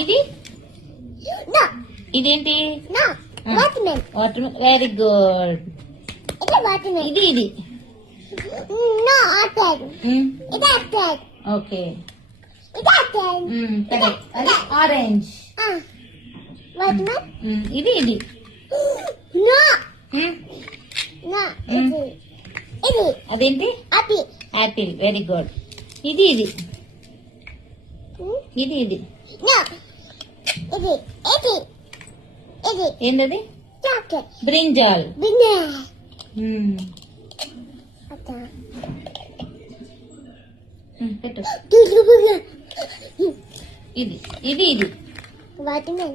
ఇది No. ఇదేంటి? No. Watermelon. Water very good. It's a watermelon. ఇది No, apple. It's apple. Okay. It's apple. Correct. అది orange. Watermelon. ఇది No. Hmm? No. It's అదేంటి? apple. Apple very good. ఇది No. It's ఏంటది? chocolate. Brinjal. Banana. పెట్టు. ఇది Watermelon.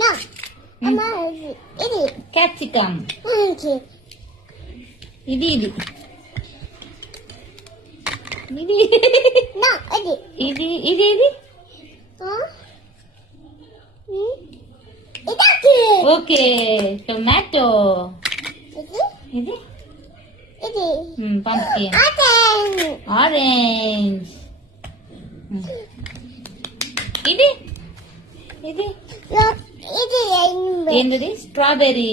No. It's capsicum. ఇది No. ఇది It's apple. ఓకే. టొమాటో. ఇది పంప్కిన్. ఆరెంజ్. ఇది ఏంటది? స్ట్రాబెర్రీ.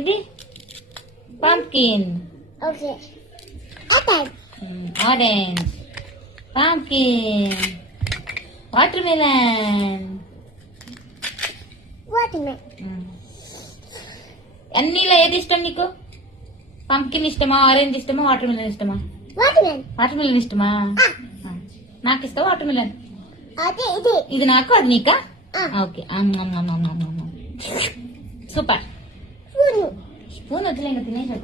ఇది pumpkin. Okay. Apple. Orange. Pumpkin. Water melon. Watermelon. అన్నిలో ఏది ఇష్టం నీకు? పంప్కిన్ ఇష్టమా, ఆరెంజ్ ఇష్టమా, వాటర్ మెలన్ ఇష్టమా? Watermelon. వాటర్ మెలన్ ఇష్టమా? నాకు ఇష్టం వాటర్ మెలన్. ఇది ఇది నాకు, అది నీకా? ఓకే. సూపర్. స్పూన్ వద్దులే, ఇంకా తినేసా.